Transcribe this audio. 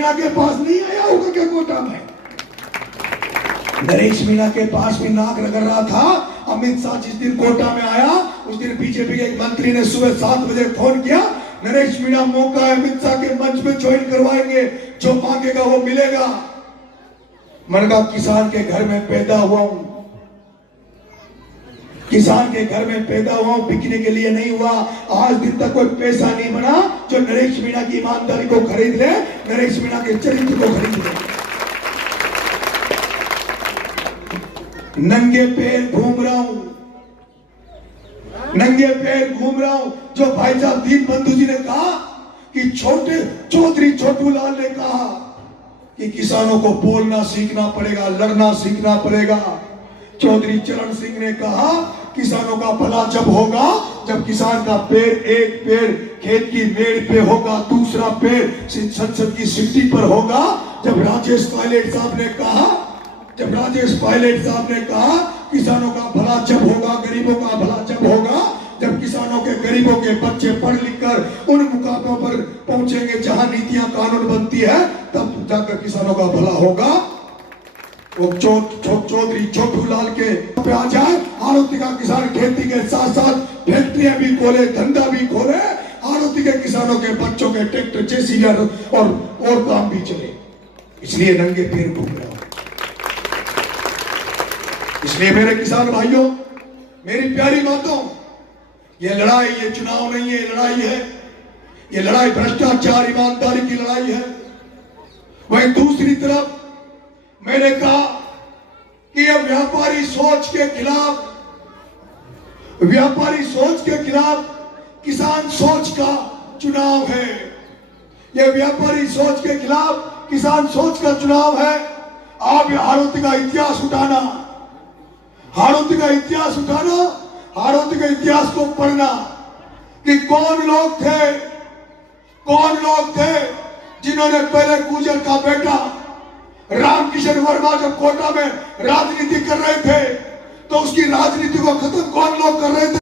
मीणा के पास नहीं आया होगा क्या कोटा में? नरेश मीणा के पास भी नाक रगड़ रहा था। अमित शाह जिस दिन कोटा में आया उस दिन बीजेपी के एक मंत्री ने सुबह 7 बजे फोन किया, नरेश मीणा मौका है, अमित शाह के मंच में ज्वाइन करवाएंगे, जो मांगेगा वो मिलेगा। मैंने कहा किसान के घर में पैदा हुआ हूं, किसान के घर में पैदा हुआ हूं, बिकने के लिए नहीं हुआ। आज दिन तक कोई पैसा नहीं बना जो नरेश मीणा की ईमानदारी को खरीद ले, नरेश मीणा के चरित्र को खरीद ले। नंगे पैर घूम रहा हूं, नंगे पैर घूम रहा हूं। जो भाई साहब दीनबंधु जी ने कहा कि चौधरी छोटू लाल ने कहा कि किसानों को बोलना सीखना पड़ेगा, लड़ना सीखना पड़ेगा। चौधरी चरण सिंह ने कहा किसानों का भला जब होगा जब किसान का पैर, एक पैर खेत की मेड़ पे होगा, दूसरा पैर संसद की सीढ़ी पर होगा। जब राजेश पायलट साहब ने कहा किसानों का भला जब होगा, गरीबों का भला जब होगा, जब किसानों के, गरीबों के बच्चे पढ़ लिख कर उन मुकामों पर पहुंचेंगे जहां नीतियां कानून बनती है, तब जाकर किसानों का भला होगा। वो चौधरी छोटू लाल के पे आ जाए, आरोपी का किसान खेती के साथ साथ फैक्ट्रियां भी खोले, धंधा भी खोले, आरोपी के किसानों के बच्चों के ट्रैक्टर जेसीबी और काम भी चले। इसलिए नंगे पैर घूम रहा हूं। इसलिए मेरे किसान भाइयों, मेरी प्यारी बातों, ये लड़ाई, ये चुनाव नहीं है, ये लड़ाई है। ये लड़ाई भ्रष्टाचार ईमानदारी की लड़ाई है। वहीं दूसरी तरफ मैंने कहा कि यह व्यापारी सोच के खिलाफ किसान सोच का चुनाव है। यह व्यापारी सोच के खिलाफ किसान सोच का चुनाव है। आप हाड़ौती का इतिहास उठाना, हाड़ौती का इतिहास को पढ़ना कि कौन लोग थे जिन्होंने पहले गुजर का बेटा रामकिशन वर्मा जब कोटा में राजनीति कर रहे थे तो उसकी राजनीति को खत्म कौन लोग कर रहे थे?